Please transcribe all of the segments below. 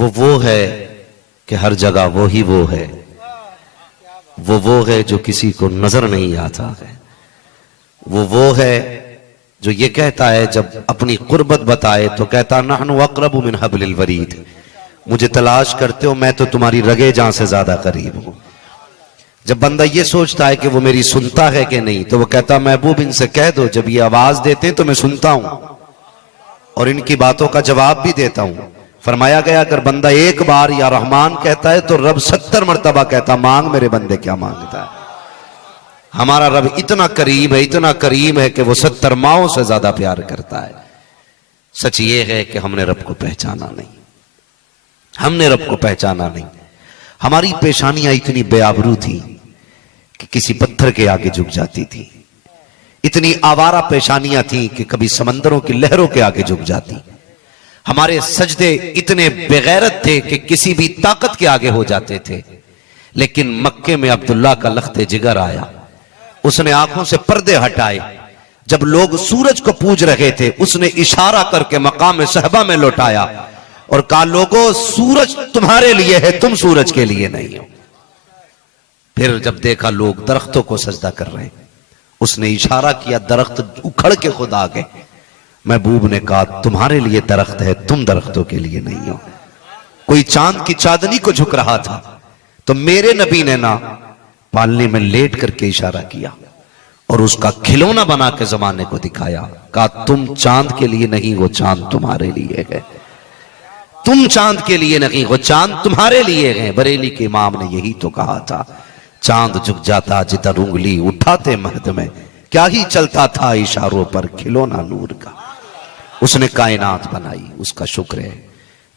वो है कि हर जगह वो ही वो है, वो है जो किसी को नजर नहीं आता है, वो है जो ये कहता है जब अपनी कुर्बत बताए तो कहता नहनु अक़रबु मिन हब्लिल वरीद, मुझे तलाश करते हो मैं तो तुम्हारी रगे जान से ज्यादा करीब हूं। जब बंदा ये सोचता है कि वो मेरी सुनता है कि नहीं तो वो कहता महबूब इनसे कह दो जब ये आवाज देते हैं तो मैं सुनता हूं और इनकी बातों का जवाब भी देता हूं। फरमाया गया अगर बंदा एक बार या रहमान कहता है तो रब 70 मरतबा कहता मांग मेरे बंदे क्या मांगता है। हमारा रब इतना करीब है, इतना करीब है कि वो 70 माओं से ज्यादा प्यार करता है। सच ये है कि हमने रब को पहचाना नहीं, हमने रब को पहचाना नहीं। हमारी पेशानियां इतनी बेआबरू थी कि किसी पत्थर के आगे झुक जाती थी, इतनी आवारा पेशानियां थी कि कभी समंदरों की लहरों के आगे झुक जाती। हमारे सजदे इतने बेगैरत थे कि किसी भी ताकत के आगे हो जाते थे। लेकिन मक्के में अब्दुल्ला का लख्ते जिगर आया, उसने आंखों से पर्दे हटाए। जब लोग सूरज को पूज रहे थे उसने इशारा करके मकाम सहबा में लौटाया और कहा लोगों सूरज तुम्हारे लिए है, तुम सूरज के लिए नहीं हो। फिर जब देखा लोग दरख्तों को सजदा कर रहे हैं उसने इशारा किया, दरख्त उखड़ के खुद आ गए। महबूब ने कहा तुम्हारे लिए दरख्त है, तुम दरख्तों के लिए नहीं हो। कोई चांद की चांदनी को झुक रहा था तो मेरे नबी ने ना पालने में लेट करके इशारा किया और उसका खिलौना बना के जमाने को दिखाया। कहा तुम चांद के लिए नहीं, वो चांद तुम्हारे लिए है। तुम चांद के लिए नहीं, वो चांद तुम्हारे लिए है। बरेली के इमाम ने यही तो कहा था, चांद झुक जाता जिधर उंगली उठाते महद में, क्या ही चलता था इशारों पर खिलौना नूर का। उसने कायनात बनाई, उसका शुक्र है।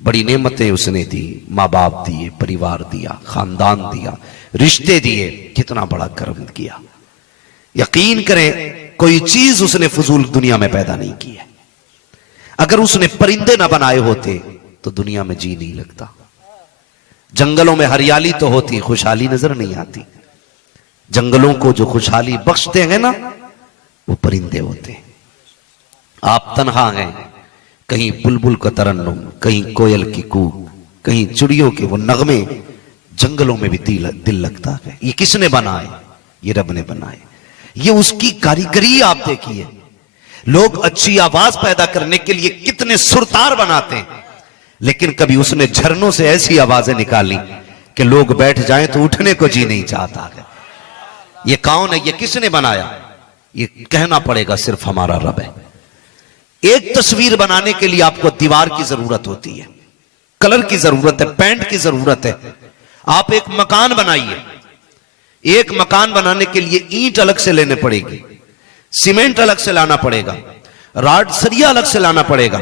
बड़ी नेमतें उसने दी, माँ बाप दिए, परिवार दिया, खानदान दिया, रिश्ते दिए, कितना बड़ा कर्म किया। यकीन करें कोई चीज उसने फजूल दुनिया में पैदा नहीं की है। अगर उसने परिंदे ना बनाए होते तो दुनिया में जी नहीं लगता। जंगलों में हरियाली तो होती, खुशहाली नजर नहीं आती। जंगलों को जो खुशहाली बख्शते हैं ना वो परिंदे होते हैं। आप तन्हा हैं, कहीं बुलबुल का तरन्नुम, कहीं कोयल की कूक, कहीं चिड़ियों के वो नगमे, जंगलों में भी दिल लगता है। ये किसने बनाए? ये रब ने बनाए। ये उसकी कारीगरी आप देखिए। लोग अच्छी आवाज पैदा करने के लिए कितने सुरतार बनाते हैं, लेकिन कभी उसने झरनों से ऐसी आवाजें निकाली कि लोग बैठ जाएं तो उठने को जी नहीं चाहता है। ये कौन है? ये किसने बनाया? ये कहना पड़ेगा सिर्फ हमारा रब है। एक तस्वीर बनाने के लिए आपको दीवार की जरूरत होती है, कलर की जरूरत है, पेंट की जरूरत है। आप एक मकान बनाइए, एक मकान बनाने के लिए ईंट अलग से लेने पड़ेगी, सीमेंट अलग से लाना पड़ेगा, राड सरिया अलग से लाना पड़ेगा,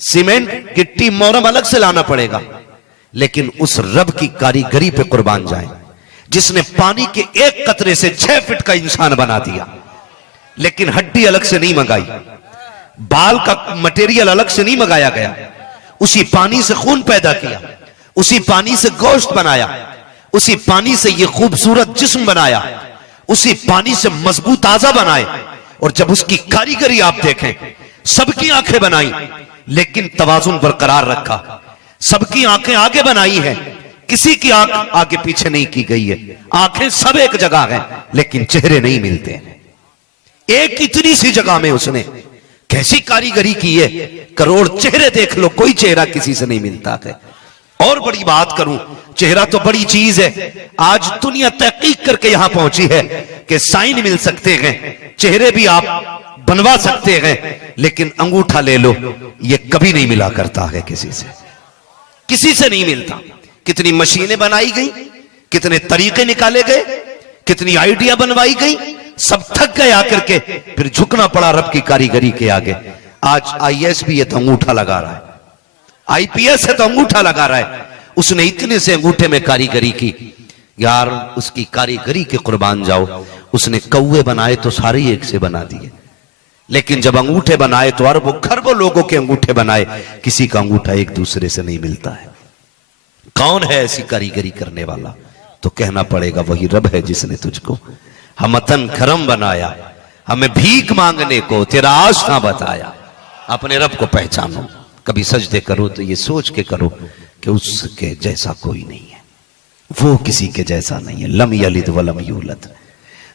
सीमेंट गिट्टी मोरम अलग से लाना पड़ेगा। लेकिन उस रब की कारीगरी पे कुर्बान जाए जिसने पानी के एक कतरे से 6 फीट का इंसान बना दिया, लेकिन हड्डी अलग से नहीं मंगाई, बाल का मटेरियल अलग से नहीं मंगाया गया, उसी पानी से खून पैदा किया, उसी पानी से गोश्त बनाया, उसी पानी से ये खूबसूरत जिस्म बनाया, उसी पानी से मजबूत आजा बनाए। और जब उसकी कारीगरी आप देखें, सबकी आंखें बनाई लेकिन तवाजुन बरकरार रखा। सबकी आंखें आगे बनाई है, किसी की आंख आगे पीछे नहीं की गई है। आंखें सब एक जगह हैं लेकिन चेहरे नहीं मिलते। एक इतनी सी जगह में उसने कैसी कारीगरी की है, करोड़ चेहरे देख लो, कोई चेहरा किसी से नहीं मिलता है। और बड़ी बात करूं, चेहरा तो बड़ी चीज है। आज दुनिया तहकीक करके यहां पहुंची है कि साइन मिल सकते हैं, चेहरे भी आप बनवा सकते हैं, लेकिन अंगूठा ले लो, ये कभी नहीं मिला करता है किसी से, किसी से नहीं मिलता। कितनी मशीनें बनाई गई, कितने तरीके निकाले गए, कितनी आइडिया बनवाई गई, सब थक गए आकर के, फिर झुकना पड़ा रब की कारीगरी के आगे। आज आईएएस भी है तो अंगूठा लगा रहा है, आईपीएस है तो अंगूठा लगा रहा है। उसने इतने से अंगूठे में कारीगरी की, यार उसकी कारीगरी के कुर्बान जाओ। उसने कौवे बनाए तो सारे एक से बना दिए, लेकिन जब अंगूठे बनाए तो अरबों खरबों लोगों के अंगूठे बनाए, किसी का अंगूठा एक दूसरे से नहीं मिलता है। कौन है ऐसी कारीगरी करने वाला? तो कहना पड़ेगा वही रब है जिसने तुझको हमतन करम बनाया, हमें भीख मांगने को तेरा आशना बताया। अपने रब को पहचानो, कभी सजदे करो तो ये सोच के करो कि उसके जैसा कोई नहीं है, वो किसी के जैसा नहीं है। लम यलिद वलम यूलद,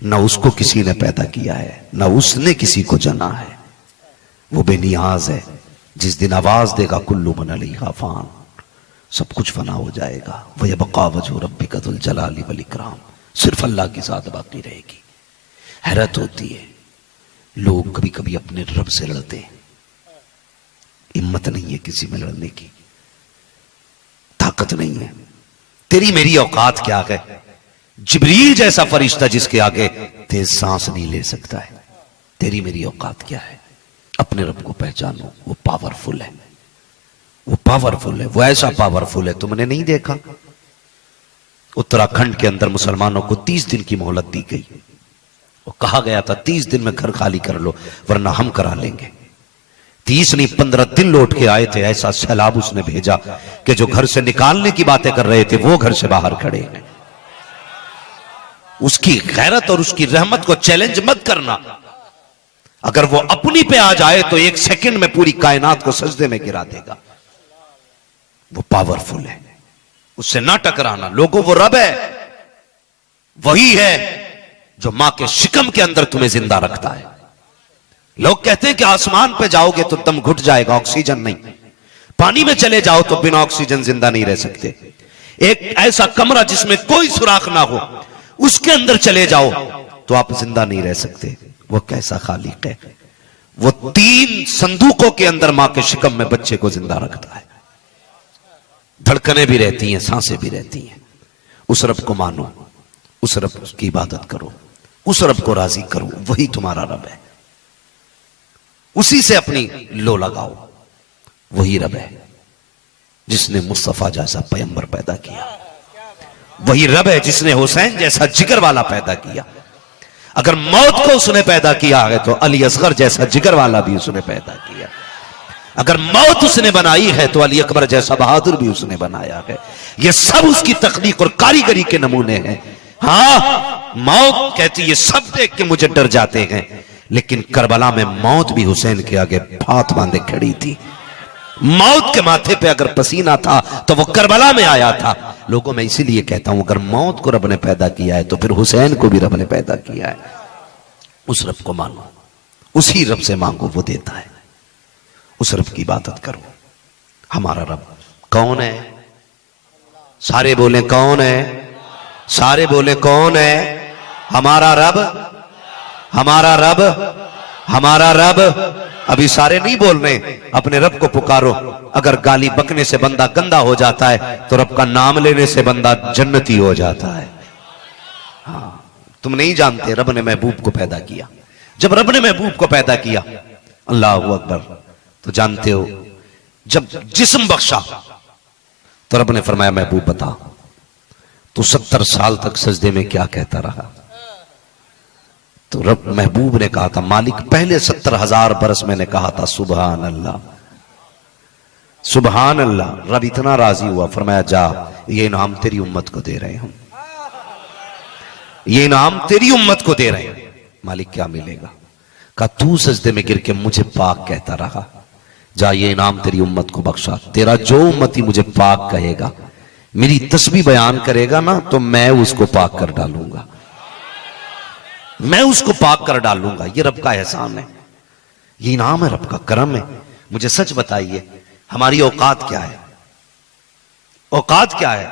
न उसको किसी ने पैदा किया है, न उसने किसी को जना है। वो बेनियाज है, जिस दिन आवाज देगा कुल्लु मन अलैहा फान, सब कुछ फना हो जाएगा। वह बका वजहु रब्बिका जुल जलाली वल इकराम, सिर्फ अल्लाह की जात बाकी रहेगी। हैरत होती है, लोग कभी कभी अपने रब से लड़ते हैं, हिम्मत नहीं है किसी में लड़ने की, ताकत नहीं है। तेरी मेरी औकात क्या है? जिब्रील जैसा फरिश्ता जिसके आगे तेज सांस नहीं ले सकता है, तेरी मेरी औकात क्या है? अपने रब को पहचानो, वो पावरफुल है, वो पावरफुल है, वो ऐसा पावरफुल है तुमने नहीं देखा। उत्तराखंड के अंदर मुसलमानों को 30 दिन की मोहलत दी गई। वो कहा गया था 30 दिन में घर खाली कर लो वरना हम करा लेंगे। 30 नहीं 15 दिन लौट के आए थे। ऐसा सैलाब उसने भेजा कि जो घर से निकालने की बातें कर रहे थे वो घर से बाहर खड़े हैं। उसकी गैरत और उसकी रहमत को चैलेंज मत करना। अगर वो अपनी पे आ जाए तो 1 सेकंड में पूरी कायनात को सजदे में गिरा देगा। वो पावरफुल है, उससे ना टकराना। लोगों, वो रब है, वही है जो मां के शिकम के अंदर तुम्हें जिंदा रखता है। लोग कहते हैं कि आसमान पे जाओगे तो दम घुट जाएगा, ऑक्सीजन नहीं। पानी में चले जाओ तो बिना ऑक्सीजन जिंदा नहीं रह सकते। एक ऐसा कमरा जिसमें कोई सुराख ना हो, उसके अंदर चले जाओ तो आप जिंदा नहीं रह सकते। वो कैसा खालिक है? वो 3 संदूकों के अंदर मां के शिकम में बच्चे को जिंदा रखता है। धड़कनें भी रहती हैं, सांसें भी रहती हैं। उस रब को मानो, उस रब की इबादत करो, उस रब को राजी करो, वही तुम्हारा रब है। उसी से अपनी लो लगाओ। वही रब है जिसने मुस्तफा जैसा पैगंबर पैदा किया। वही रब है जिसने हुसैन जैसा जिगर वाला पैदा किया। अगर मौत को उसने पैदा किया है तो अली असगर जैसा जिगर वाला भी उसने पैदा किया। अगर मौत उसने बनाई है तो अली अकबर जैसा बहादुर भी उसने बनाया है। ये सब उसकी तख्लीक और कारीगरी के नमूने हैं। हाँ, मौत कहती है सब देख के मुझे डर जाते हैं, लेकिन करबला में मौत भी हुसैन के आगे हाथ बांधे खड़ी थी। मौत के माथे पे अगर पसीना था तो वो करबला में आया था। लोगों, मैं इसीलिए कहता हूं, अगर मौत को रब ने पैदा किया है तो फिर हुसैन को भी रब ने पैदा किया है। उस रब को मानो, उसी रब से मांगो, वो देता है। उस रब की इबादत करो। हमारा रब कौन है? सारे बोले कौन है? सारे बोले कौन है? हमारा रब, हमारा रब, हमारा रब। अभी सारे नहीं बोल रहे, अपने रब को पुकारो। अगर गाली बकने से बंदा गंदा हो जाता है तो रब का नाम लेने से बंदा जन्नती हो जाता है। हाँ, तुम नहीं जानते, रब ने महबूब को पैदा किया। जब रब ने महबूब को पैदा किया, अल्लाह अकबर, तो जानते हो जब जिस्म बख्शा तो रब ने फरमाया महबूब बता, तू 70 साल तक सजदे में क्या कहता रहा? तो रब महबूब ने कहा था, मालिक पहले 70,000 बरस मैंने कहा था सुबहान अल्लाह, सुबहान अल्लाह। रब इतना राजी हुआ, फरमाया जा, ये इनाम तेरी उम्मत को दे रहे हैं हम, ये इनाम तेरी उम्मत को दे रहे हैं। मालिक क्या मिलेगा? कहा तू सजदे में गिर के मुझे पाक कहता रहा, जा ये इनाम तेरी उम्मत को बख्शा। तेरा जो उम्मती मुझे पाक कहेगा, मेरी तस्बीह बयान करेगा ना, तो मैं उसको पाक कर डालूंगा, मैं उसको पाक कर डालूंगा। ये रब का एहसान है, ये इनाम है, रब का करम है। मुझे सच बताइए, हमारी औकात क्या है? औकात क्या है?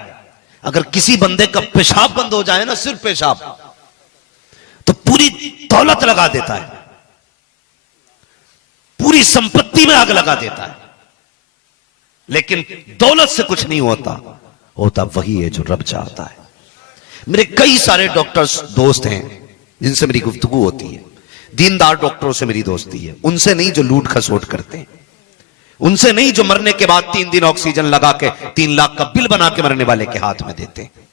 अगर किसी बंदे का पेशाब बंद हो जाए ना, सिर्फ पेशाब, तो पूरी दौलत लगा देता है, पूरी संपत्ति में आग लगा देता है। लेकिन दौलत से कुछ नहीं होता, होता वही है जो रब चाहता है। मेरे कई सारे डॉक्टर्स दोस्त हैं जिनसे मेरी गुफ्तगू होती है, दीनदार डॉक्टरों से मेरी दोस्ती है। उनसे नहीं जो लूट खसोट करते हैं, उनसे नहीं जो मरने के बाद 3 दिन ऑक्सीजन लगा के 3 लाख का बिल बना के मरने वाले के हाथ में देते हैं।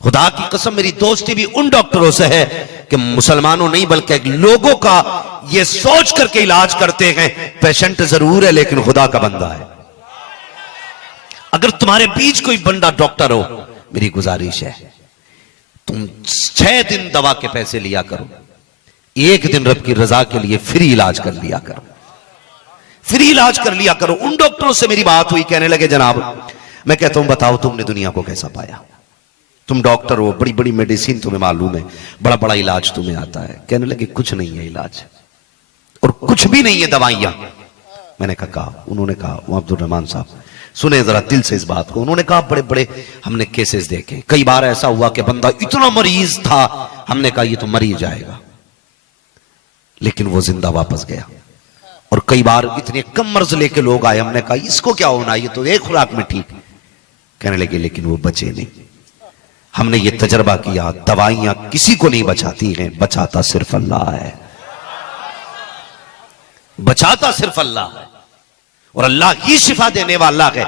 खुदा की कसम, मेरी दोस्ती भी उन डॉक्टरों से है कि मुसलमानों नहीं बल्कि लोगों का ये सोच करके इलाज करते हैं, पेशेंट जरूर है लेकिन खुदा का बंदा है। अगर तुम्हारे बीच कोई बंदा डॉक्टर हो, मेरी गुजारिश है तुम 6 दिन दवा के पैसे लिया करो, 1 दिन रब की रजा के लिए फ्री इलाज कर लिया करो। फ्री इलाज कर लिया करो। उन डॉक्टरों से मेरी बात हुई, कहने लगे जनाब, मैं कहता हूं बताओ तुमने दुनिया को कैसा पाया, तुम डॉक्टर हो, बड़ी बड़ी मेडिसिन तुम्हें मालूम है, बड़ा बड़ा इलाज तुम्हें आता है। कहने लगे कुछ नहीं है इलाज और कुछ भी नहीं है दवाइयां। मैंने कहा, उन्होंने कहा, वो अब्दुल रहमान साहब सुने जरा दिल से इस बात को, उन्होंने कहा बड़े बड़े हमने केसेस देखे, कई बार ऐसा हुआ कि बंदा इतना मरीज था, हमने कहा ये तो मर ही जाएगा, लेकिन वो जिंदा वापस गया। और कई बार इतने कम मर्ज लेके लोग आए, हमने कहा इसको क्या होना, ये तो एक खुराक में ठीक। कहने लगे लेकिन वो बचे नहीं। हमने ये तजर्बा किया, दवाइयां किसी को नहीं बचाती हैं, बचाता सिर्फ अल्लाह है, बचाता सिर्फ अल्लाह है, और अल्लाह ही शिफा देने वाला है,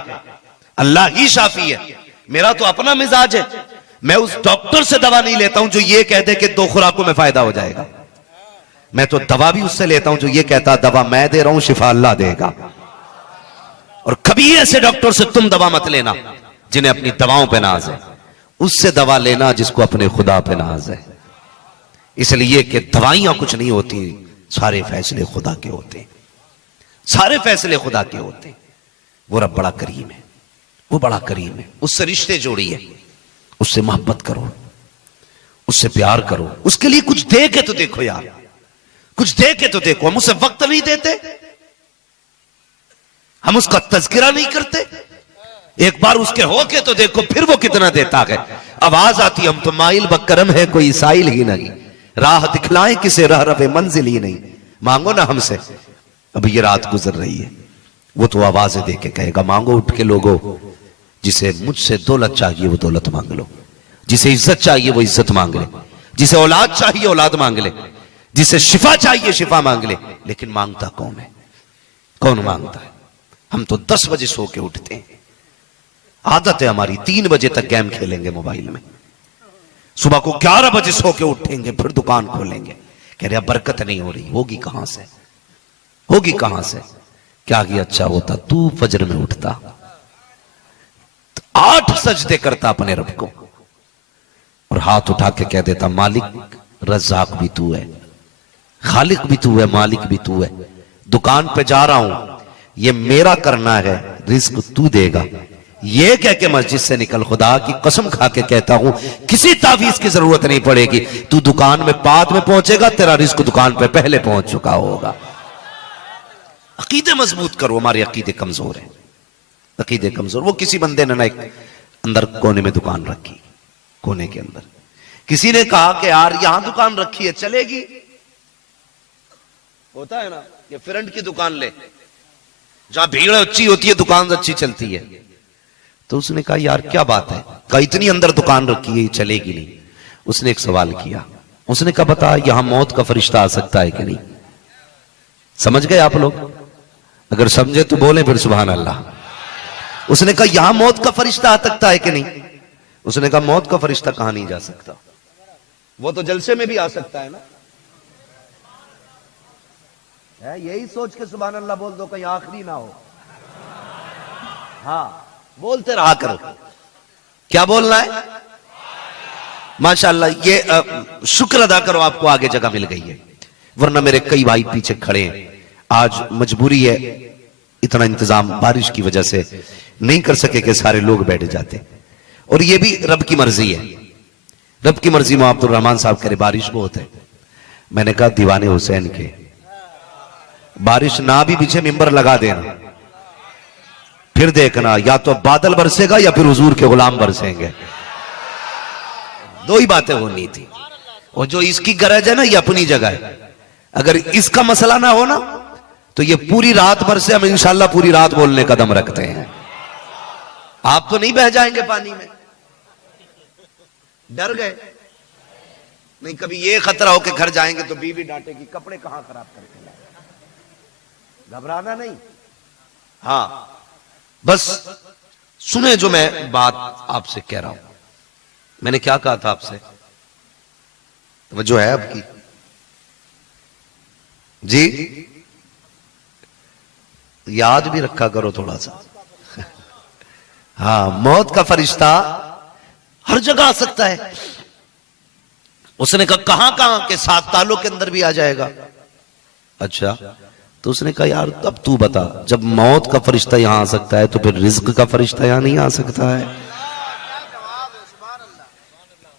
अल्लाह ही शाफी है। मेरा तो अपना मिजाज है, मैं उस डॉक्टर से दवा नहीं लेता हूं जो ये कह दे कि 2 खुराकों में फायदा हो जाएगा। मैं तो दवा भी उससे लेता हूं जो ये कहता दवा मैं दे रहा हूं, शिफा अल्लाह देगा। और कभी ऐसे डॉक्टर से तुम दवा मत लेना जिन्हें अपनी दवाओं पे नाज है, उससे दवा लेना जिसको अपने खुदा पे नाज है। इसलिए कि दवाइयां कुछ नहीं होती, सारे फैसले खुदा के होते हैं, सारे फैसले खुदा के होते हैं। वो रब बड़ा करीम है, वो बड़ा करीम है, उससे रिश्ते जोड़िए, उससे मोहब्बत करो, उससे प्यार करो, उसके लिए कुछ दे के तो देखो यार, कुछ दे के तो देखो। हम उसे वक्त नहीं देते, हम उसका तज़किरा नहीं करते, एक बार उसके होके तो देखो फिर वो कितना देता है। आवाज आती हम तो माइल बकरम है कोई साइल ही नहीं, राह दिखलाएं किसे रह रवे मंजिल ही नहीं, मांगो ना हमसे अब ये रात गुजर रही है। वो तो आवाजें दे के कहेगा मांगो उठ के लोगों, जिसे मुझसे दौलत चाहिए वो दौलत मांग लो, जिसे इज्जत चाहिए वो इज्जत मांग ले, जिसे औलाद चाहिए औलाद मांग ले, जिसे शिफा चाहिए शिफा मांग ले। लेकिन मांगता कौन है, कौन मांगता है? हम तो 10 बजे सो के उठते हैं, आदत है हमारी 3 बजे तक गेम खेलेंगे मोबाइल में, सुबह को 11 बजे सो के उठेंगे, फिर दुकान खोलेंगे। कह रहे बरकत नहीं हो रही, होगी कहां से, होगी कहां से? क्या किया अच्छा होता तू फजर में उठता, 8 सजदे करता अपने रब को, और हाथ उठा के कह देता मालिक रज़्ज़ाक भी तू है, खालिक भी तू है, मालिक भी तू है, दुकान पे जा रहा हूं, ये मेरा करना है, रिस्क तू देगा। ये कह के मस्जिद से निकल, खुदा की कसम खा के कहता हूं किसी तावीज की जरूरत नहीं पड़ेगी, तू दुकान में बाद में पहुंचेगा, तेरा रिस्क दुकान पे पहले पहुंच चुका होगा। अकीदे मजबूत करो, हमारे अकीदे कमजोर है, अकीदे कमजोर। वो किसी बंदे ने ना एक अंदर कोने में दुकान रखी, कोने के अंदर किसी ने कहा कि यार यहां दुकान रखी है चलेगी, होता है ना, ये फ्रंट की दुकान ले, जहां भीड़ अच्छी होती है दुकान अच्छी चलती है। तो उसने कहा यार क्या बात है, कहा इतनी अंदर दुकान रखी है चलेगी नहीं। उसने एक सवाल किया, उसने कहा बता यहां मौत का फरिश्ता आ सकता है कि नहीं? समझ गए आप लोग? अगर समझे तो बोले फिर सुभान अल्लाह। उसने कहा यहां मौत का फरिश्ता आ सकता है कि नहीं? उसने कहा मौत का फरिश्ता कहां नहीं जा सकता, वो तो जलसे में भी आ सकता है ना, है यही सोच के सुभान अल्लाह बोल दो कहीं आखिरी ना हो। हाँ बोलते रहा करो, क्या बोलना है? माशाअल्लाह, ये शुक्र अदा करो आपको आगे जगह मिल गई है, वरना मेरे कई भाई पीछे खड़े हैं। आज मजबूरी है, इतना इंतजाम बारिश की वजह से नहीं कर सके कि सारे लोग बैठ जाते, और ये भी रब की मर्जी है, रब की मर्जी में अब्दुल रहमान साहब कह रहे बारिश बहुत है। मैंने कहा दीवाने हुसैन के बारिश ना भी पीछे मिंबर लगा देना, फिर देखना या तो बादल बरसेगा या फिर हुजूर के गुलाम बरसेंगे, 2 ही बातें होनी थी। और जो इसकी गरज है ना ये अपनी जगह है, अगर इसका मसला ना हो ना तो ये पूरी रात भर से हम इंशाल्लाह पूरी रात बोलने का दम रखते हैं। आप तो नहीं बह जाएंगे पानी में, डर गए नहीं? कभी ये खतरा हो कि घर जाएंगे तो बीवी डांटेगी कपड़े कहां खराब करके लाए, घबराना नहीं। हाँ बस सुने जो मैं बात आपसे कह रहा हूं, मैंने क्या कहा था आपसे, वो जो है आपकी जी याद भी रखा करो थोड़ा सा। हाँ मौत का फरिश्ता हर जगह आ सकता है। उसने कहा कहां कहां के 7 तालों के अंदर भी आ जाएगा। अच्छा तो उसने कहा यार अब तू बता, जब मौत का फरिश्ता यहां आ सकता है तो फिर रिज्क का फरिश्ता यहां नहीं आ सकता है?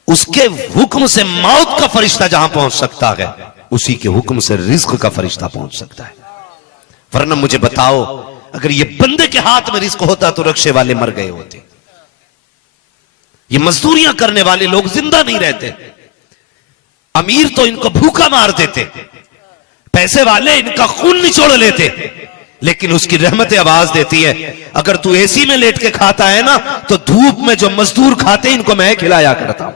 उसके हुक्म से मौत का फरिश्ता जहां पहुंच सकता है, उसी के हुक्म से रिज्क का फरिश्ता पहुंच सकता है। वरना मुझे बताओ, अगर ये बंदे के हाथ में रिज्क होता तो रक्षे वाले मर गए होते, ये मजदूरियां करने वाले लोग जिंदा नहीं रहते। अमीर तो इनको भूखा मार देते, पैसे वाले इनका खून निचोड़ लेते, लेकिन उसकी रहमतें आवाज देती है, अगर तू एसी में लेट के खाता है ना, तो धूप में जो मजदूर खाते इनको मैं खिलाया करता हूं।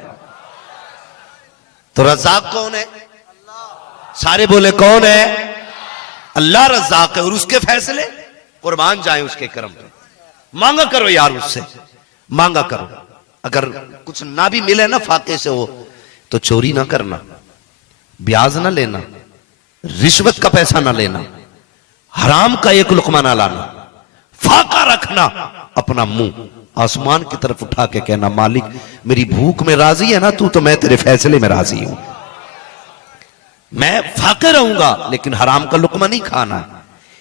तो रज़ाक कौन है? सारे बोले कौन है? अल्लाह रज़ाक है, और उसके फैसले कुर्बान जाए उसके करम पे। मांगा करो यार, उससे मांगा करो। अगर कुछ ना भी मिले ना फाके से हो, तो चोरी ना करना, ब्याज ना लेना, रिश्वत का पैसा ना लेना, हराम का एक लुकमा ना लाना, फाका रखना, अपना मुंह आसमान की तरफ उठा के कहना, मालिक मेरी भूख में राजी है ना तू, तो मैं तेरे फैसले में राजी हूं, मैं फाके रहूंगा लेकिन हराम का लुकमा नहीं खाना।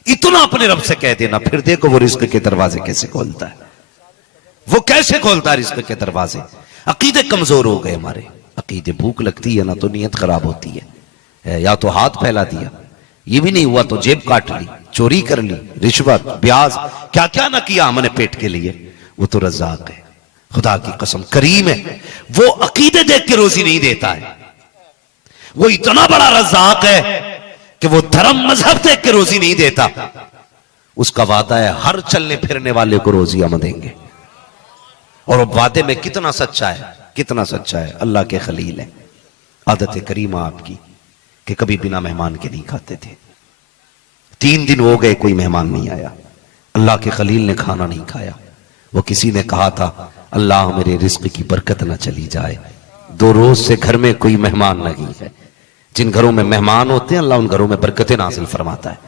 इतना अपने रब से कह देना, फिर देखो वो रिस्क के दरवाजे कैसे खोलता है, वो कैसे खोलता है रिस्क के दरवाजे। अकीदे कमजोर हो गए हमारे, अकीदे, भूख लगती है ना तो नीयत खराब होती है, या तो हाथ फैला दिया, ये भी नहीं हुआ तो जेब काट ली, चोरी कर ली, रिश्वत, ब्याज, क्या क्या ना किया हमने पेट के लिए। वो तो रज़ाक है, खुदा की कसम करीम है, वो अकीदे देख के रोजी नहीं देता है, वो इतना बड़ा रज़ाक है कि वो धर्म मजहब देख के रोजी नहीं देता। उसका वादा है हर चलने फिरने वाले को रोजी हम देंगे, और वो वादे में कितना सच्चा है, कितना सच्चा है। अल्लाह के खलील है, आदत करीमा आपकी कि कभी बिना मेहमान के नहीं खाते थे। 3 दिन हो गए कोई मेहमान नहीं आया, अल्लाह के खलील ने खाना नहीं खाया। वो किसी ने कहा था अल्लाह मेरे रिस्क की बरकत ना चली जाए, 2 रोज से घर में कोई मेहमान नहीं है। जिन घरों में मेहमान होते हैं अल्लाह उन घरों में बरकतें नाज़िल फरमाता है।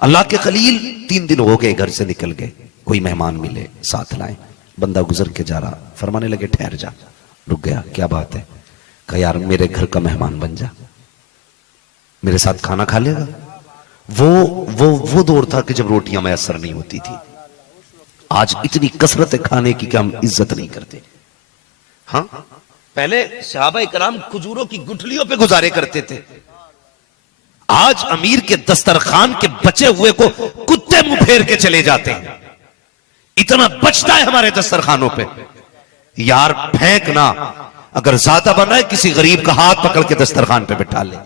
अल्लाह के खलील 3 दिन हो गए घर से निकल गए, कोई मेहमान मिले साथ लाए। बंदा गुजर के जा रहा, फरमाने लगे ठहर जा, रुक गया, क्या बात है? कहा यार मेरे घर का मेहमान बन जा, मेरे साथ खाना खा लेगा। वो दौर था कि जब रोटियां मैसर नहीं होती थी। आज इतनी कसरत है खाने की कि हम इज्जत नहीं करते। हाँ, पहले सहाबा कराम खजूरों की गुठलियों पे गुजारे करते थे, आज अमीर के दस्तरखान के बचे हुए को कुत्ते मुंह फेर के चले जाते हैं। इतना बचता है हमारे दस्तरखानों पे। यार फेंकना, अगर ज्यादा बना है किसी गरीब का हाथ पकड़ के दस्तरखान पे बिठा ले,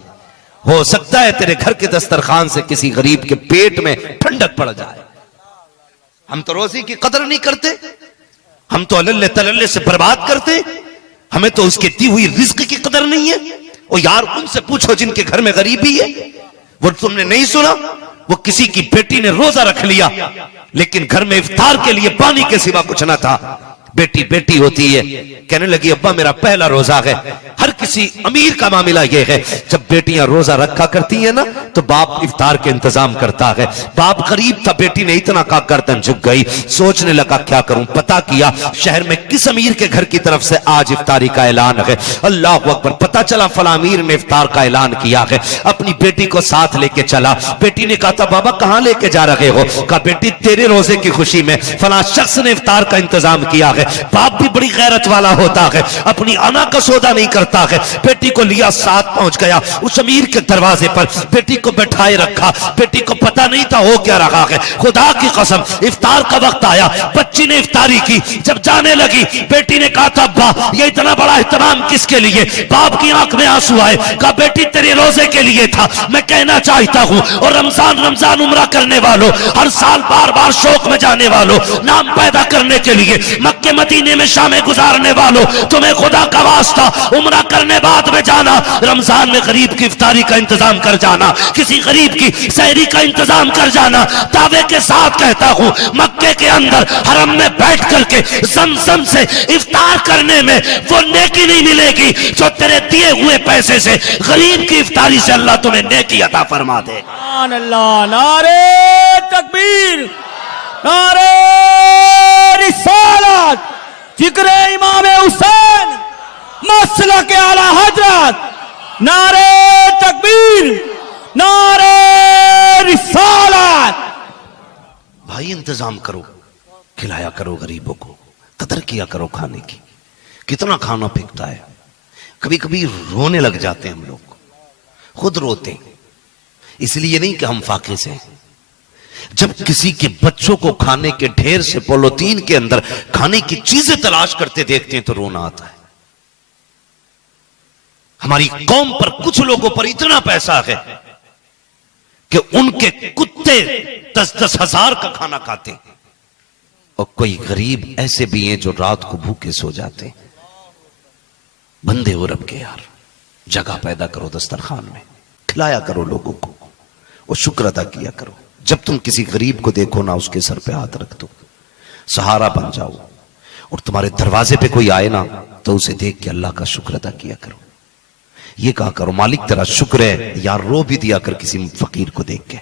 हो सकता है तेरे घर के दस्तरखान से किसी गरीब के पेट में ठंडक पड़ जाए। हम तो रोजी की कदर नहीं करते, हम तो अल्ले तल्ले से बर्बाद करते, हमें तो उसके दी हुई रिज्क की कदर नहीं है। और यार उनसे पूछो जिनके घर में गरीबी है, वो तुमने नहीं सुना, वो किसी की बेटी ने रोजा रख लिया लेकिन घर में इफ्तार के लिए पानी के सिवा कुछ ना था। बेटी होती है, कहने लगी अब्बा मेरा पहला रोजा है। हर किसी अमीर का मामला यह है, जब बेटियां रोजा रखा करती है ना तो बाप इफ्तार के इंतजाम करता है। बाप गरीब था, बेटी ने इतना का गर्दन झुक गई, सोचने लगा क्या करूं। पता किया शहर में किस अमीर के घर की तरफ से आज इफ्तारी का ऐलान है। अल्लाह अकबर, पता चला फला अमीर ने इफ्तार का ऐलान किया है। अपनी बेटी को साथ लेके चला। बेटी ने कहा था बाबा कहां लेके जा रहे हो? कहा बेटी तेरे रोजे की खुशी में फला शख्स ने इफ्तार का इंतजाम किया है। बाप भी बड़ी गैरत वाला होता है, अपनी अना का सौदा नहीं करता है। बेटी को लिया, साथ पहुंच गया उस अमीर के दरवाजे पर, बेटी को बैठाए रखा। बेटी को पता नहीं था हो क्या रहा है। खुदा की कसम इफ्तार का वक्त आया, बच्ची ने इफ्तारी की। जब जाने लगी बेटी ने कहा था अब्बा ये इतना बड़ा एहतमाम किसके लिए? बाप की आंख में आंसू आए। कहा बेटी तेरे रोजे के लिए था। मैं कहना चाहता हूं और रमजान उम्रा करने वालों, हर साल बार बार शौक में जाने वालों, नाम पैदा करने के लिए मक्के मदीने में शामें गुजारने वालों, तुम्हें खुदा का वास्ता उम्रा करने बाद में जाना, रमजान में गरीब की इफ्तारी का इंतजाम कर जाना, किसी गरीब की सहरी का इंतजाम कर जाना। दावे के साथ कहता हूं मक्के के अंदर हरम में बैठ करके ज़मज़म से इफ्तार करने में वो नेकी नहीं मिलेगी जो तेरे दिए हुए पैसे से गरीब की इफ्तारी से अल्लाह तुम्हें नेकी अता फरमा दे। अल्लाह, नारे तकबीर, नारे रिसालत, जिक्र इमाम हुसैन मसलक आला हजरत, नारे तकबीर, नारे रिसालत। रिसालत। भाई इंतजाम करो, खिलाया करो गरीबों को, कदर किया करो खाने की। कितना खाना फेंकता है, कभी कभी रोने लग जाते हैं हम लोग, खुद रोते हैं। इसलिए नहीं कि हम फाके से हैं। जब किसी के बच्चों को खाने के ढेर से पॉलिथीन के अंदर खाने की चीजें तलाश करते देखते हैं तो रोना आता है। हमारी कौम पर कुछ लोगों पर इतना पैसा है कि उनके कुत्ते 10-10 हजार का खाना खाते हैं, और कोई गरीब ऐसे भी हैं जो रात को भूखे सो जाते हैं। बंदे हो रब के यार, जगह पैदा करो दस्तरखान में, खिलाया करो लोगों को और शुक्र अदा किया करो। जब तुम किसी गरीब को देखो ना, उसके सर पे हाथ रख दो, सहारा बन जाओ। और तुम्हारे दरवाजे पे कोई आए ना तो उसे देख के अल्लाह का शुक्र अदा किया करो। ये कहा करो, मालिक तेरा शुक्र है यार, रो भी दिया कर किसी फकीर को देख के,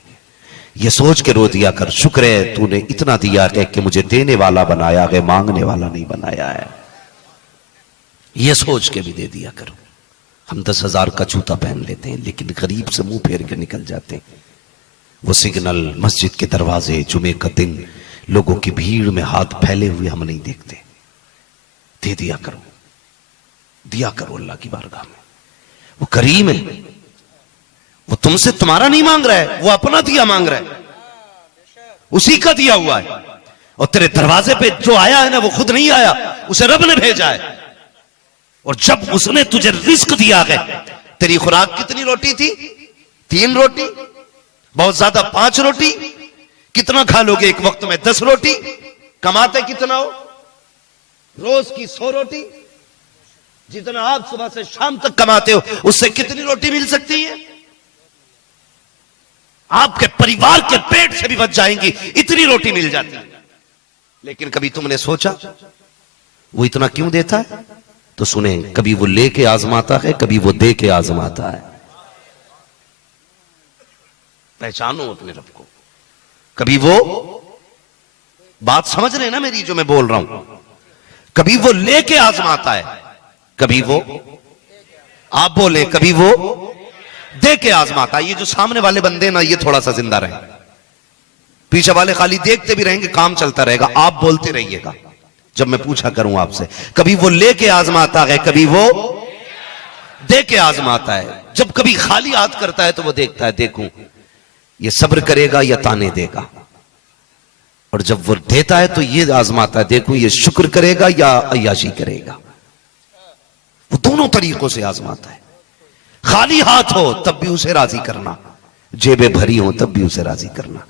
ये सोच के रो दिया कर, शुक्र है तूने इतना दिया है कि मुझे देने वाला बनाया है, मांगने वाला नहीं बनाया है। ये सोच के भी दे दिया करो। हम 10,000 का जूता पहन लेते हैं लेकिन गरीब से मुंह फेर के निकल जाते हैं। वो सिग्नल, मस्जिद के दरवाजे, जुमे का दिन, लोगों की भीड़ में हाथ फैले हुए हम नहीं देखते। दे दिया करो, दिया करो अल्लाह की बारगाह में। वो करीम है, वो तुमसे तुम्हारा नहीं मांग रहा है, वो अपना दिया मांग रहा है, उसी का दिया हुआ है। और तेरे दरवाजे पे जो आया है ना, वो खुद नहीं आया, उसे रब ने भेजा है। और जब उसने तुझे रिस्क दिया है, तेरी खुराक कितनी रोटी थी? 3 रोटी, बहुत ज्यादा 5 रोटी। कितना खा लोगे एक वक्त में? 10 रोटी। कमाते कितना हो? रोज की 100 रोटी। जितना आप सुबह से शाम तक कमाते हो, उससे कितनी रोटी मिल सकती है? आपके परिवार के पेट से भी बच जाएंगी, इतनी रोटी मिल जाती है। लेकिन कभी तुमने सोचा वो इतना क्यों देता है? तो सुने, कभी वो लेके आजमाता है, कभी वो दे के आजमाता है। पहचानो अपने रब को। कभी वो, बात समझ रहे हैं ना मेरी जो मैं बोल रहा हूं, कभी वो लेके आजमाता है, कभी वो, आप बोले, कभी वो दे के आजमाता है। ये जो सामने वाले बंदे ना, ये थोड़ा सा जिंदा रहे, पीछे वाले खाली देखते भी रहेंगे, काम चलता रहेगा, आप बोलते रहिएगा जब मैं पूछा करूं आपसे। कभी वो लेके आजमाता है, कभी वो दे के आजमाता है। जब कभी खाली हाथ करता है तो वो देखता है, देखूं ये सब्र करेगा या ताने देगा। और जब वो देता है तो ये आजमाता है, देखूं ये शुक्र करेगा या अय्याशी करेगा। वो दोनों तरीकों से आजमाता है। खाली हाथ हो तब भी उसे राजी करना, जेबें भरी हो तब भी उसे राजी करना।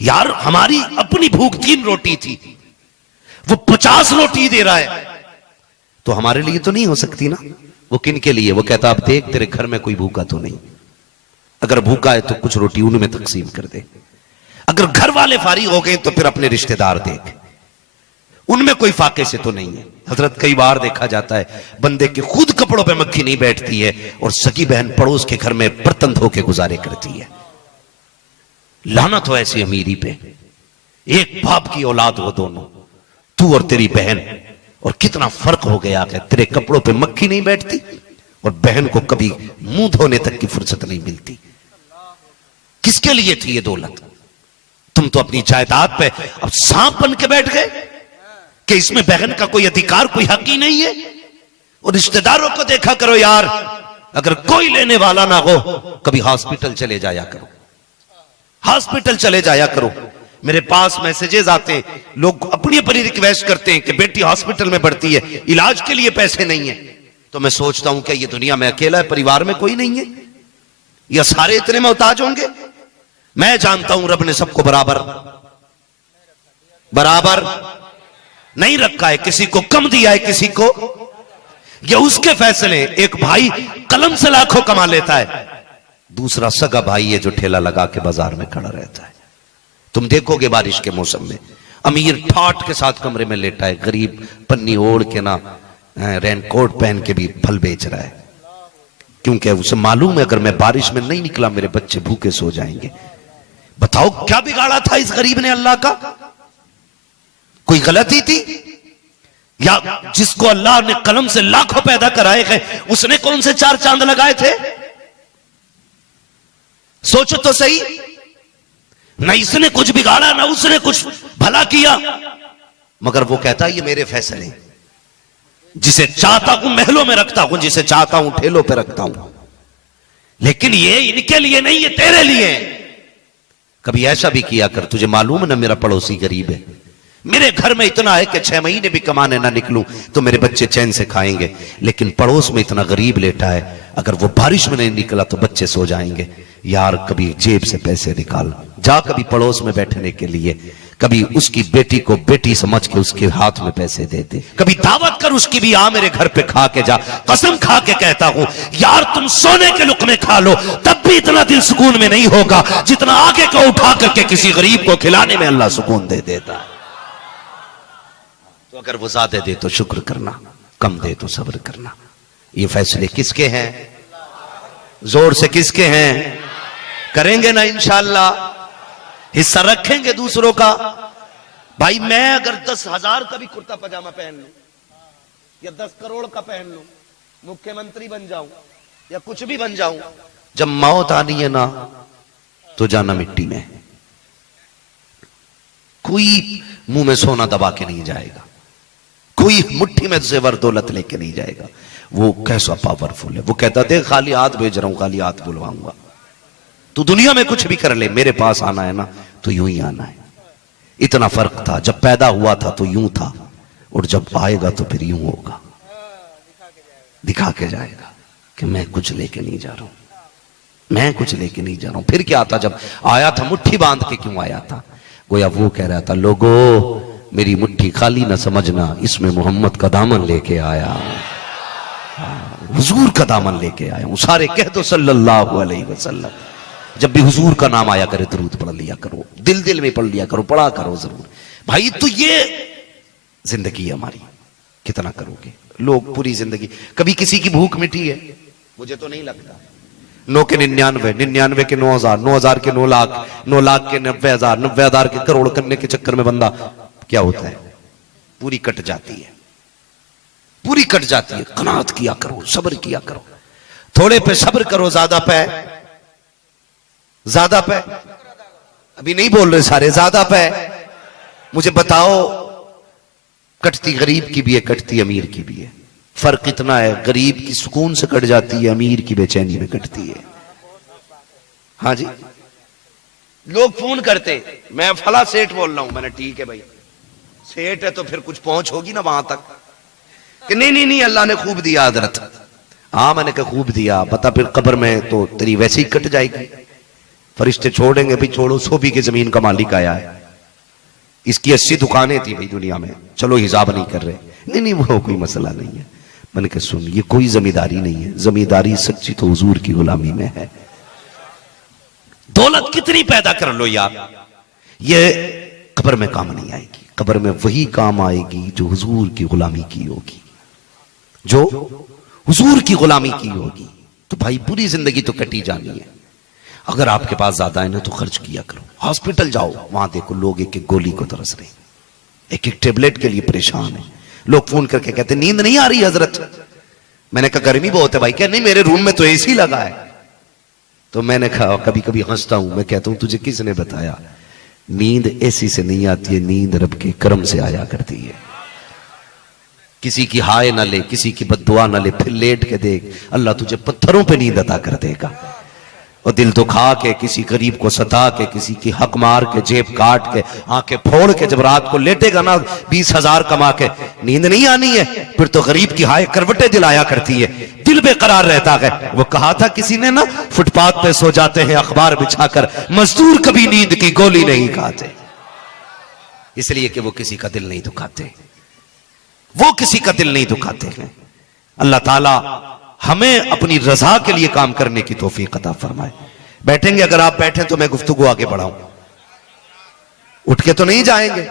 यार हमारी अपनी भूख 3 रोटी थी, वो 50 रोटी दे रहा है, तो हमारे लिए तो नहीं हो सकती ना। वो किन के लिए? वो कहता अब देख तेरे घर में कोई भूखा तो नहीं, अगर भूखा है तो कुछ रोटी उनमें तकसीम कर दे। अगर घर वाले फारिग हो गए तो फिर अपने रिश्तेदार देख, उनमें कोई फाके से तो नहीं है। हजरत कई बार देखा जाता है बंदे के खुद कपड़ों पे मक्खी नहीं बैठती है और सगी बहन पड़ोस के घर में बर्तन धो के गुजारे करती है। लानत हो ऐसी अमीरी पे। एक बाप की औलाद हो दोनों, तू और तेरी बहन, और कितना फर्क हो गया है। तेरे कपड़ों पे मक्खी नहीं बैठती और बहन को कभी मुंह धोने तक की फुर्सत नहीं मिलती। किसके लिए थी ये दौलत? तुम तो अपनी जायदाद पे अब सांप बन के बैठ गए कि इसमें बहन का कोई अधिकार, कोई हक ही नहीं है। और रिश्तेदारों को देखा करो यार, अगर कोई लेने वाला ना हो कभी हॉस्पिटल चले जाया करो, हॉस्पिटल चले जाया करो। मेरे पास मैसेजेस आते हैं, लोग अपनी अपनी रिक्वेस्ट करते हैं कि बेटी हॉस्पिटल में बढ़ती है, इलाज के लिए पैसे नहीं है। तो मैं सोचता हूं क्या ये दुनिया में अकेला है, परिवार में कोई नहीं है, या सारे इतने मोहताज होंगे? मैं जानता हूं रब ने सबको बराबर बराबर नहीं रखा है, किसी को कम दिया है, किसी को, ये उसके फैसले। एक भाई कलम से लाखों कमा लेता है, दूसरा सगा भाई है जो ठेला लगा के बाजार में खड़ा रहता है। तुम देखोगे बारिश के मौसम में अमीर ठाट के साथ कमरे में लेटा है, गरीब पन्नी ओढ़ के ना रेनकोट पहन के भी फल बेच रहा है, क्योंकि उसे मालूम है अगर मैं बारिश में नहीं निकला मेरे बच्चे भूखे सो जाएंगे। बताओ क्या बिगाड़ा था इस गरीब ने अल्लाह का? कोई गलती थी? या जिसको अल्लाह ने कलम से लाखों पैदा कराए हैं उसने कौन से 4 चांद लगाए थे? सोचो तो सही। न इसने कुछ बिगाड़ा ना उसने कुछ भला किया, मगर वो कहता ये मेरे फैसले, जिसे चाहता हूं महलों में रखता हूं, जिसे चाहता हूं ठेलों पे रखता हूं, लेकिन ये इनके लिए नहीं, ये तेरे लिए। कभी ऐसा भी किया कर, तुझे मालूम है ना मेरा पड़ोसी गरीब है, मेरे घर में इतना है कि 6 महीने भी कमाने ना निकलूं तो मेरे बच्चे चैन से खाएंगे, लेकिन पड़ोस में इतना गरीब लेटा है, अगर वो बारिश में नहीं निकला तो बच्चे सो जाएंगे। यार कभी जेब से पैसे निकाल, जा कभी पड़ोस में बैठने के लिए, कभी उसकी बेटी को बेटी समझ के उसके हाथ में पैसे दे दे, कभी दावत कर उसकी भी, आ मेरे घर पे खा के जा। कसम खा के कहता हूं यार, तुम सोने के लुक़मे खा लो तब भी इतना दिल सुकून में नहीं होगा जितना आगे को उठा करके किसी गरीब को खिलाने में अल्लाह सुकून दे देता है। तो अगर वो ज्यादा दे तो शुक्र करना, कम दे तो सब्र करना। ये फैसले किसके हैं? जोर से किसके हैं? करेंगे ना इंशाअल्लाह, हिस्सा रखेंगे दूसरों का। भाई मैं अगर 10,000 का भी कुर्ता पजामा पहन लूं या 10 करोड़ का पहन लूं, मुख्यमंत्री बन जाऊं या कुछ भी बन जाऊं, जब मौत आनी है ना तो जाना मिट्टी में। कोई मुंह में सोना दबा के नहीं जाएगा, कोई मुट्ठी में जेवर दौलत लेके नहीं जाएगा। वो कैसा पावरफुल है, वो कहता देख खाली हाथ भेज रहा हूं, खाली हाथ बुलवाऊंगा, तू दुनिया में कुछ भी कर ले, मेरे पास आना है ना तो यूं ही आना है। इतना फर्क था, जब पैदा हुआ था तो यूं था, और जब आएगा तो फिर यूं होगा, दिखा के जाएगा कि मैं कुछ लेके नहीं जा रहा हूं, मैं कुछ लेके नहीं जा रहा हूं। फिर क्या था, जब आया था मुट्ठी बांध के क्यों आया था? गोया वो कह रहा था लोगों मेरी मुट्ठी खाली ना समझना, इसमें मोहम्मद का दामन लेके आया, हुजूर का दामन लेके आया हूं। सारे कह दो सल्लल्लाहु अलैहि वसल्लम। जब भी हुजूर का नाम आया करे दरूद पढ़ लिया करो, दिल दिल में पढ़ लिया करो, पढ़ा करो जरूर भाई। तो ये जिंदगी है हमारी, कितना करोगे? लोग पूरी जिंदगी, कभी किसी की भूख मिटी है? मुझे तो नहीं लगता। 9 के 99, 99 के 9,000, 9,000 के 9 लाख, 9 लाख के 90,000, 90,000 के करोड़ करने के चक्कर में बंदा क्या होता है? पूरी कट जाती है, पूरी कट जाती है। कनात किया करो, सब्र किया करो, थोड़े पे सब्र करो, ज्यादा पे, ज्यादा पे अभी नहीं बोल रहे सारे, ज्यादा पे। मुझे बताओ, कटती गरीब की भी है, कटती अमीर की भी है। फर्क इतना है, गरीब की सुकून से कट जाती है, अमीर की बेचैनी में कटती है। हाँ जी, लोग फोन करते, मैं फला सेठ बोल रहा हूं, मैंने ठीक है भाई, सेठ है तो फिर कुछ पहुंच होगी ना वहां तक, कि नहीं नहीं नहीं अल्लाह ने खूब दिया हजरत। हाँ मैंने कहा खूब दिया, बता फिर कब्र में तो तेरी वैसे ही कट जाएगी, फरिश्ते छोड़ेंगे भी, छोड़ो 100 बीघे जमीन का मालिक आया है, इसकी 80 दुकानें थी भाई दुनिया में, चलो हिसाब नहीं कर रहे, नहीं नहीं वो कोई मसला नहीं है। मैंने कहा सुन, ये कोई जमींदारी नहीं है, जमींदारी सच्ची तो हुजूर की गुलामी में है। दौलत कितनी पैदा कर लो यार, ये कब्र में काम नहीं आएगी। कब्र में वही काम आएगी जो हुजूर की गुलामी की होगी, जो हुजूर की गुलामी की होगी। तो भाई पूरी जिंदगी तो कटी जानी है। अगर आपके पास ज्यादा है ना तो खर्च किया करो, हॉस्पिटल जाओ, वहां देखो लोग एक एक गोली को तरस रहे, एक एक टेबलेट के लिए परेशान है। लोग फोन करके कहते नींद नहीं आ रही हजरत। मैंने कहा गर्मी बहुत है भाई, क्या नहीं मेरे रूम में तो एसी लगा है। तो मैंने कहा, कभी कभी हंसता हूं, मैं कहता हूं तुझे किसने बताया, नींद एसी से नहीं आती है, नींद रब के करम से आया करती है। किसी की हाय ना ले, किसी की बद्दुआ ना ले, फिर लेट के देख अल्लाह तुझे पत्थरों पे नींद अता कर देगा। और दिल दुखा के, किसी गरीब को सता के, किसी की हक मार के, जेब काट के, आंखें फोड़ के जब रात को लेटेगा ना 20,000 कमा के, नींद नहीं आनी है, फिर तो गरीब की हाय करवटें दिलाया करती है, दिल बेकरार रहता है। वो कहा था किसी ने ना, फुटपाथ पे सो जाते हैं अखबार बिछाकर, मजदूर कभी नींद की गोली नहीं खाते, इसलिए कि वो किसी का दिल नहीं दुखाते, वो किसी का दिल नहीं दुखाते हैं। अल्लाह ताला हमें अपनी रजा के लिए काम करने की तौफीक अता फरमाए। बैठेंगे, अगर आप बैठे तो मैं गुफ्तगू आगे बढ़ाऊं, उठ के तो नहीं जाएंगे।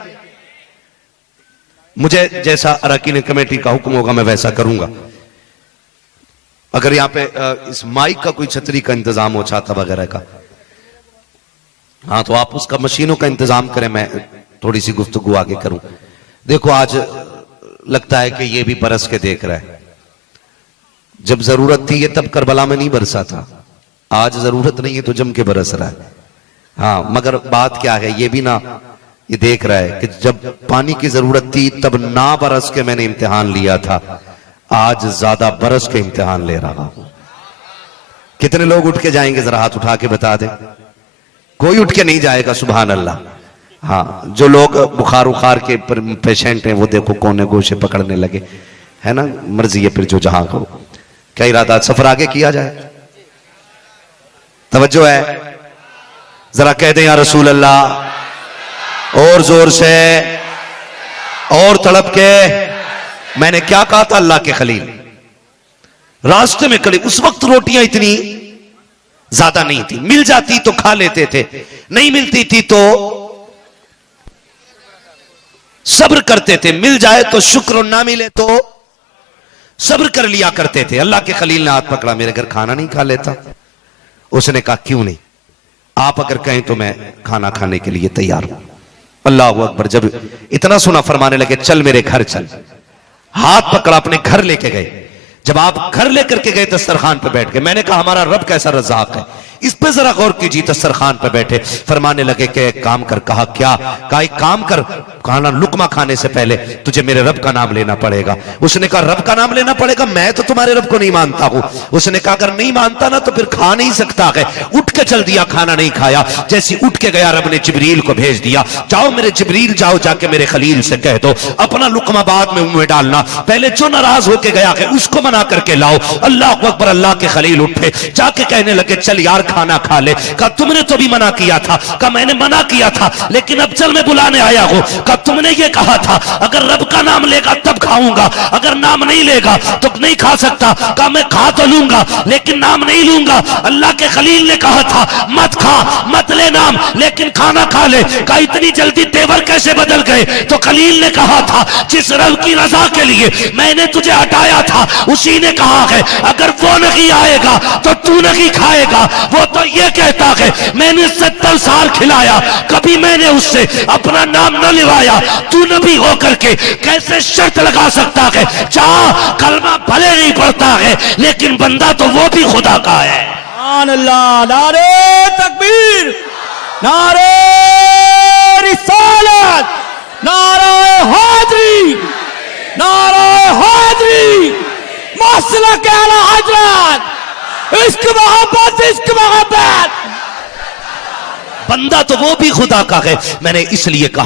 मुझे जैसा अरकान कमेटी का हुक्म होगा मैं वैसा करूंगा। अगर यहां पे इस माइक का कोई छतरी का इंतजाम हो, छाता वगैरह का, हाँ तो आप उसका मशीनों का इंतजाम करें, मैं थोड़ी सी गुफ्तगू आगे करूं। देखो आज लगता है कि ये भी बरस के देख रहा है, जब जरूरत थी ये तब करबला में नहीं बरसा था, आज जरूरत नहीं है तो जम के बरस रहा है। हाँ, मगर बात क्या है, ये भी ना ये देख रहा है कि जब पानी की जरूरत थी तब ना बरस के मैंने इम्तिहान लिया था, आज ज्यादा बरस के इम्तिहान ले रहा हूं। कितने लोग उठ के जाएंगे, जरा हाथ उठा के बता दे। कोई उठ के नहीं जाएगा, सुभान अल्लाह। हाँ, जो लोग बुखार उखार के पेशेंट हैं वो देखो कोने गोशे पकड़ने लगे, है ना, मर्जी है फिर जो जहां को। क्या इरादा, सफर आगे किया जाए? तवज्जो है, जरा कह दें या रसूल अल्लाह, और जोर से और तड़प के। मैंने क्या कहा था, अल्लाह के खलील रास्ते में खड़े, उस वक्त रोटियां इतनी ज्यादा नहीं थी, मिल जाती तो खा लेते थे, नहीं मिलती थी तो सब्र करते थे, मिल जाए तो शुक्र और ना मिले तो सब्र कर लिया करते थे। अल्लाह के खलील ने हाथ पकड़ा, मेरे घर खाना नहीं खा लेता? उसने कहा क्यों नहीं, आप अगर कहें तो मैं खाना खाने के लिए तैयार हूं। अल्लाह अकबर। जब इतना सुना फरमाने लगे चल मेरे घर चल। हाथ पकड़ा, अपने घर लेके गए। जब आप घर लेकर के गए दस्तरखान पे बैठ गए, मैंने कहा हमारा रब कैसा रज़ाक है, इस पे जरा गौर कीजिए। दस्तरखान पे बैठे, फरमाने लगे कि एक काम कर। कहा क्या? कहा एक काम कर, खाना लुकमा खाने से पहले तुझे मेरे रब का नाम लेना पड़ेगा। उसने कहा रब का नाम लेना पड़ेगा, मैं तो तुम्हारे रब को नहीं मानता हूं। उसने कहा अगर नहीं मानता ना तो फिर खा नहीं सकता है। उठ के चल दिया, खाना नहीं खाया। जैसे उठ के गया, रब ने जिब्रील को भेज दिया, जाओ मेरे जिब्रील, जाओ जाके मेरे खलील से कह दो अपना लुकमा बाद में मुंह में डालना, पहले जो नाराज होके गया है उसको मना करके लाओ। अल्लाह अकबर। अल्लाह के खलील उठे, जाके कहने लगे चल यार खाना खा ले। कहा तुमने तो भी मना किया था। कहा मैंने मना किया था, लेकिन अब चल मैं बुलाने आया हूं। कहा तुमने ये कहा था अगर रब का नाम लेगा तब खाऊंगा, अगर नाम नहीं लेगा तो नहीं खा सकता। कहा मैं खा तो लूंगा लेकिन नाम नहीं लूंगा। अल्लाह के खलील ने कहा था मत खा मत ले नाम, लेकिन खाना खा ले। कहा इतनी जल्दी तेवर कैसे बदल गए? तो खलील ने कहा था जिस रब की रजा के लिए मैंने तुझे हटाया था उसी ने कहा है अगर वो नहीं आएगा तो तू नहीं खाएगा। वो तो ये कहता है मैंने 70 साल खिलाया, कभी मैंने उससे अपना नाम न लिवाया, तू नबी होकर के कैसे शर्त लगा सकता है? चाह कलमा भले नहीं पड़ता है लेकिन बंदा तो वो भी खुदा का है। सुभान अल्लाह। नारे तकबीर, नारे रिसालत, नारे हैदरी, नारे हैदरी, मसला के आला हजरत, इश्क मोहब्बत, इश्क मोहब्बत। बंदा तो वो भी खुदा का है। मैंने इसलिए कहा